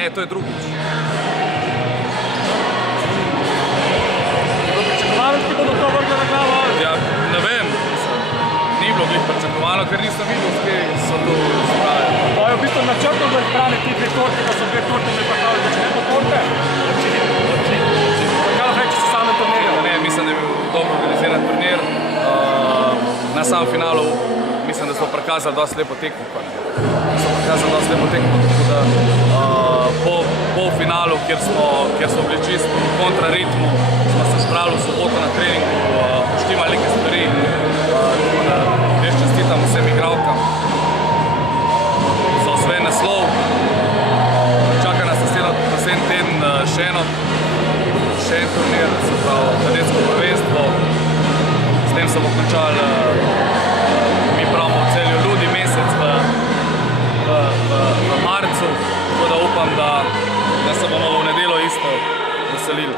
Ne, to je drugič. Pričakovali, da ti bodo to vrgli na glavo? Ja, ne vem, ni bilo glih pričakovano, ker nisem videl, s kje so to zbrali. To je v bistvu načrtno, da izbrane ti dve torte, da so dve torte, ne pa kao, da če ne bo torte. Kaj reči so samem turnirju? Ne, mislim, da je bil dobro organiziran turnir. Na samem finalu mislim, da smo prikazali dosti lepo tekmo. Tako da po finalu, kjer smo bili čisto v kontraritmu, smo se zbrali v soboto na treningu, poštimali neke stvari. Tako da res čestitam vsem igralkam za osvojen naslov. Čaka nas naslednji teden še en turnir, se pravi kadetsko prvenstvo. S tem se bo končal, mi pravimo v Celju, ludi mesec v marcu, tako da upam, da se bomo v nedeljo isto veselili.